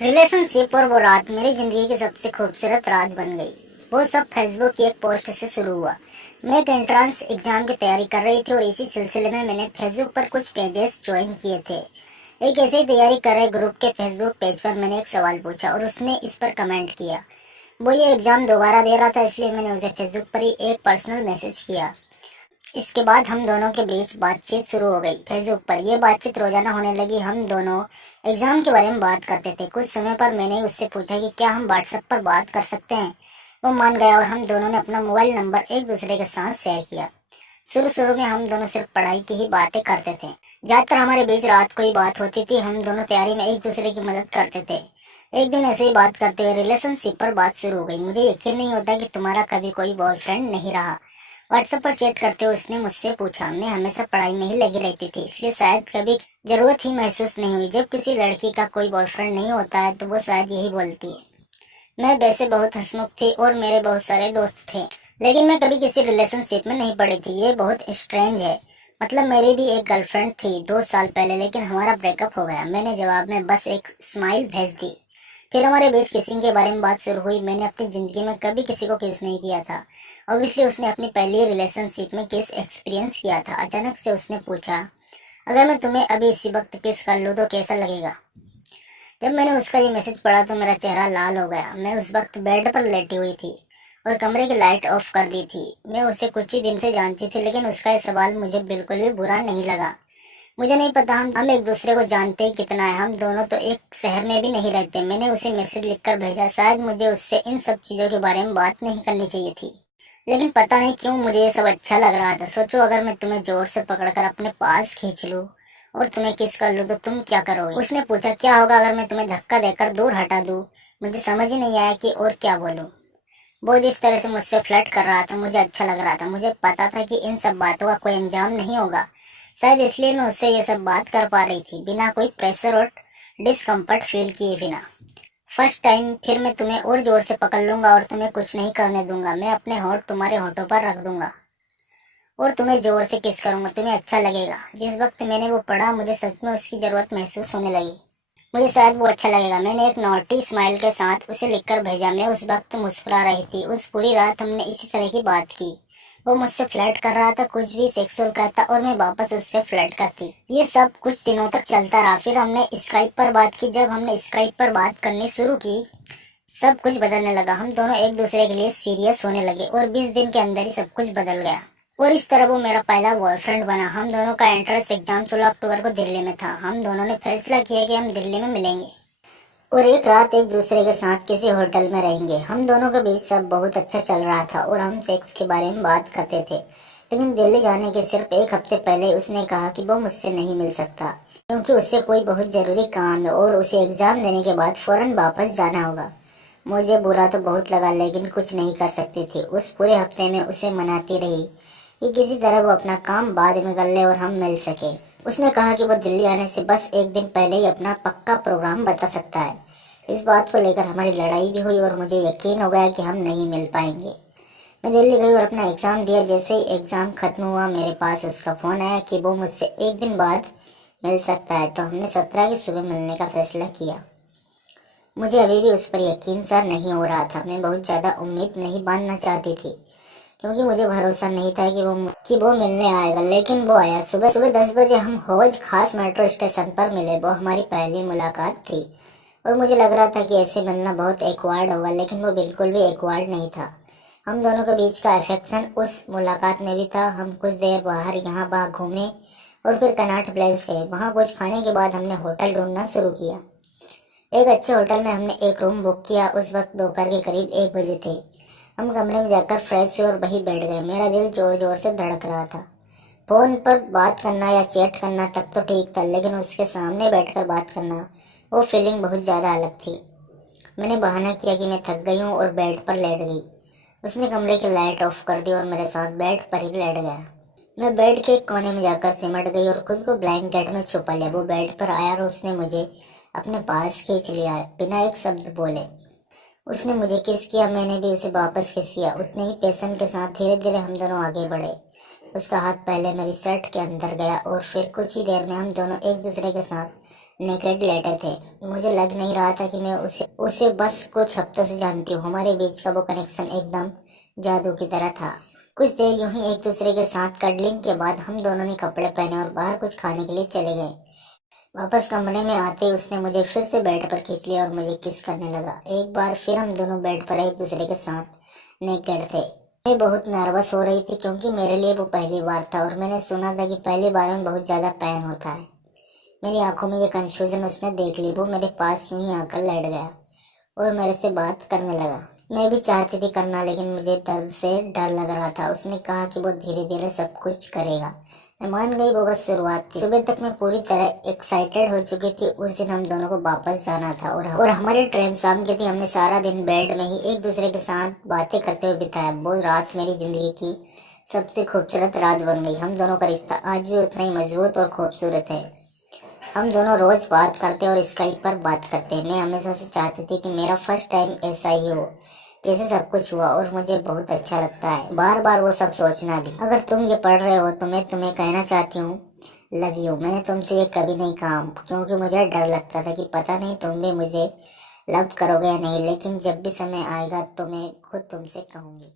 Relationship और वो रात मेरी जिंदगी की सबसे खूबसूरत रात बन गई। वो सब फेसबुक की एक पोस्ट से शुरू हुआ। मैं एक एंट्रेंस एग्जाम की तैयारी कर रही थी और इसी सिलसिले में मैंने फेसबुक पर कुछ पेजेस ज्वाइन किए थे। एक ऐसे ही तैयारी कर रहे ग्रुप के फेसबुक पेज पर मैंने एक सवाल पूछा और उसने इस पर कमेंट किया। वो ये एग्जाम दोबारा दे रहा था, इसलिए मैंने उसे फेसबुक पर ही एक पर्सनल मैसेज किया। इसके बाद हम दोनों के बीच बातचीत शुरू हो गई फेसबुक पर। यह बातचीत रोजाना होने लगी। हम दोनों एग्जाम के बारे में बात करते थे। कुछ समय पर मैंने उससे पूछा कि क्या हम व्हाट्सएप पर बात कर सकते हैं। वो मान गया और हम दोनों ने अपना मोबाइल नंबर एक दूसरे के साथ शेयर किया। शुरू शुरू में हम दोनों सिर्फ पढ़ाई की ही बातें करते थे। ज्यादातर हमारे बीच रात को ही बात होती थी। हम दोनों तैयारी में एक दूसरे की मदद करते थे। एक दिन ऐसे ही बात करते हुए रिलेशनशिप पर बात शुरू हो गई। मुझे यकीन नहीं होता कि तुम्हारा कभी कोई बॉयफ्रेंड नहीं रहा। व्हाट्सएप पर चैट करते हुए उसने मुझसे पूछा। मैं हमेशा पढ़ाई में ही लगी रहती थी, इसलिए शायद कभी जरूरत ही महसूस नहीं हुई। जब किसी लड़की का कोई बॉयफ्रेंड नहीं होता है तो वो शायद यही बोलती है। मैं वैसे बहुत हंसमुख थी और मेरे बहुत सारे दोस्त थे, लेकिन मैं कभी किसी रिलेशनशिप में नहीं पड़ी थी। ये बहुत स्ट्रेंज है। मतलब मेरी भी एक गर्लफ्रेंड थी 2 साल पहले, लेकिन हमारा ब्रेकअप हो गया। मैंने जवाब में बस एक स्माइल भेज दी। फिर हमारे बीच किसिंग के बारे में बात शुरू हुई। मैंने अपनी जिंदगी में कभी किसी को किस नहीं किया था। ऑब्वियसली उसने अपनी पहली रिलेशनशिप में किस एक्सपीरियंस किया था। अचानक से उसने पूछा, अगर मैं तुम्हें अभी इसी वक्त किस कर लूँ तो कैसा लगेगा। जब मैंने उसका ये मैसेज पढ़ा तो मेरा चेहरा लाल हो गया। मैं उस वक्त बेड पर लेटी हुई थी और कमरे की लाइट ऑफ कर दी थी। मैं उसे कुछ ही दिन से जानती थी, लेकिन उसका ये सवाल मुझे बिल्कुल भी बुरा नहीं लगा। मुझे नहीं पता हम एक दूसरे को जानते ही कितना है। हम दोनों तो एक शहर में भी नहीं रहते। मैंने उसे मैसेज लिखकर भेजा। शायद मुझे उससे इन सब चीजों के बारे में बात नहीं करनी चाहिए थी, लेकिन पता नहीं क्यों मुझे ये सब अच्छा लग रहा था। सोचो, अगर मैं तुम्हें जोर से पकड़कर अपने पास खींच लूं और तुम्हें किस कर लूं तो तुम क्या करोगे। उसने पूछा, क्या होगा अगर मैं तुम्हें धक्का देकर दूर हटा दूं। मुझे समझ ही नहीं आया कि और क्या बोलूं। वो जिस तरह से मुझसे फ्लर्ट कर रहा था मुझे अच्छा लग रहा था। मुझे पता था कि इन सब बातों का कोई अंजाम नहीं होगा। शायद इसलिए मैं उससे ये सब बात कर पा रही थी, बिना कोई प्रेशर और डिस्कम्फर्ट फील किए बिना। फर्स्ट टाइम फिर मैं तुम्हें और जोर से पकड़ लूंगा और तुम्हें कुछ नहीं करने दूंगा। मैं अपने होंठ तुम्हारे होठों पर रख दूंगा और तुम्हें जोर से किस करूंगा। तुम्हें अच्छा लगेगा। जिस वक्त मैंने वो पढ़ा मुझे सच में उसकी जरूरत महसूस होने लगी। मुझे शायद वो अच्छा लगेगा। मैंने एक नॉटी स्माइल के साथ उसे लिखकर भेजा। मैं उस वक्त मुस्कुरा रही थी। उस पूरी रात हमने इसी तरह की बात की। वो मुझसे फ्लर्ट कर रहा था, कुछ भी सेक्सुअल कहता और मैं वापस उससे फ्लर्ट करती। ये सब कुछ दिनों तक चलता रहा। फिर हमने स्काइप पर बात की। जब हमने स्काइप पर बात करनी शुरू की सब कुछ बदलने लगा। हम दोनों एक दूसरे के लिए सीरियस होने लगे और 20 दिन के अंदर ही सब कुछ बदल गया। और इस तरह वो मेरा पहला बॉयफ्रेंड बना। हम दोनों का एंट्रेंस एग्जाम 16 अक्टूबर को दिल्ली में था। हम दोनों ने फैसला किया कि हम दिल्ली में मिलेंगे और एक रात एक दूसरे के साथ किसी होटल में रहेंगे। हम दोनों के बीच सब बहुत अच्छा चल रहा था और हम सेक्स के बारे में बात करते थे। लेकिन दिल्ली जाने के सिर्फ एक हफ्ते पहले उसने कहा कि वो मुझसे नहीं मिल सकता, क्योंकि उससे कोई बहुत जरूरी काम है और उसे एग्जाम देने के बाद फौरन वापस जाना होगा। मुझे बुरा तो बहुत लगा, लेकिन कुछ नहीं कर सकती थी। उस पूरे हफ्ते में उसे मनाती रही कि किसी तरह वो अपना काम बाद में कर ले और हम मिल सके। उसने कहा कि वो दिल्ली आने से बस एक दिन पहले ही अपना पक्का प्रोग्राम बता सकता है। इस बात को लेकर हमारी लड़ाई भी हुई और मुझे यकीन हो गया कि हम नहीं मिल पाएंगे। मैं दिल्ली गई और अपना एग्जाम दिया। जैसे ही एग्जाम खत्म हुआ मेरे पास उसका फोन आया कि वो मुझसे एक दिन बाद मिल सकता है। तो हमने 17 की सुबह मिलने का फैसला किया। मुझे अभी भी उस पर यकीन सा नहीं हो रहा था। मैं बहुत ज्यादा उम्मीद नहीं बांधना चाहती थी, क्योंकि मुझे भरोसा नहीं था कि वो मिलने आएगा। लेकिन वो आया। सुबह सुबह 10 बजे हम हौज खास मेट्रो स्टेशन पर मिले। वो हमारी पहली मुलाकात थी और मुझे लग रहा था कि ऐसे मिलना बहुत एक्वार्ड होगा, लेकिन वो बिल्कुल भी एक्वार्ड नहीं था। हम दोनों के बीच का अफेक्शन उस मुलाकात में भी था। हम कुछ देर बाहर यहाँ वहाँ घूमे और फिर कनॉट प्लेस गए। वहाँ कुछ खाने के बाद हमने होटल ढूंढना शुरू किया। एक अच्छे होटल में हमने एक रूम बुक किया। उस वक्त दोपहर के करीब 1 बजे थे। हम कमरे में जाकर फ्रेश हुए और वहीं बैठ गए। मेरा दिल जोर जोर से धड़क रहा था। फोन पर बात करना या चैट करना तक तो ठीक था, लेकिन उसके सामने बैठकर बात करना, वो फीलिंग बहुत ज्यादा अलग थी। मैंने बहाना किया कि मैं थक गई हूँ और बेड पर लेट गई। उसने कमरे की लाइट ऑफ कर दी और मेरे साथ बेड पर ही लेट गया। मैं बेड के एक कोने में जाकर सिमट गई और खुद को ब्लैंकेट में छुपा लिया। वो बेड पर आया और उसने मुझे अपने पास खींच लिया बिना एक शब्द बोले। उसने मुझे किस किया, मैंने भी उसे वापस किस किया। उतने ही पैशन के साथ धीरे धीरे हम दोनों आगे बढ़े। उसका हाथ पहले मेरी शर्ट के अंदर गया और फिर कुछ ही देर में हम दोनों एक दूसरे के साथ नेकेड लेटे थे। मुझे लग नहीं रहा था कि मैं उसे बस कुछ हफ्तों से जानती हूँ। हमारे बीच का वो कनेक्शन एकदम जादू की तरह था। कुछ देर यूं ही एक दूसरे के साथ कडलिंग के बाद हम दोनों ने कपड़े पहने और बाहर कुछ खाने के लिए चले गए। वापस कमरे में आते ही उसने मुझे फिर से बेड पर खींच लिया और मुझे किस करने लगा। एक बार फिर हम दोनों बेड पर एक दूसरे के साथ नेकेड थे। मैं बहुत नर्वस हो रही थी क्योंकि मेरे लिए वो पहली बार था और मैंने सुना था कि पहली बार में बहुत ज्यादा पेन होता है। मेरी आंखों में ये कंफ्यूजन उसने देख ली। वो मेरे पास यूं ही आकर लेट गया और मेरे से बात करने लगा। मैं भी चाहती थी करना, लेकिन मुझे दर्द से डर लग रहा था। उसने कहा कि वो धीरे धीरे सब कुछ करेगा। मैं मान गई, वो बस शुरुआत थी। सुबह तक मैं पूरी तरह एक्साइटेड हो चुकी थी। उस दिन हम दोनों को वापस जाना था और हमारी ट्रेन शाम की थी। हमने सारा दिन बेड में ही एक दूसरे के साथ बातें करते हुए बिताया। वो रात मेरी जिंदगी की सबसे खूबसूरत रात बन गई। हम दोनों का रिश्ता आज भी उतना ही मजबूत और खूबसूरत है। हम दोनों रोज बात करते और स्काइप पर बात करते हैं। मैं हमेशा से चाहती थी कि मेरा फर्स्ट टाइम ऐसा ही हो जैसे सब कुछ हुआ, और मुझे बहुत अच्छा लगता है बार बार वो सब सोचना भी। अगर तुम ये पढ़ रहे हो तो मैं तुम्हें कहना चाहती हूँ, लव यू। मैंने तुमसे ये कभी नहीं कहा क्योंकि मुझे डर लगता था कि पता नहीं तुम भी मुझे लव करोगे या नहीं, लेकिन जब भी समय आएगा तो मैं खुद तुमसे कहूंगी।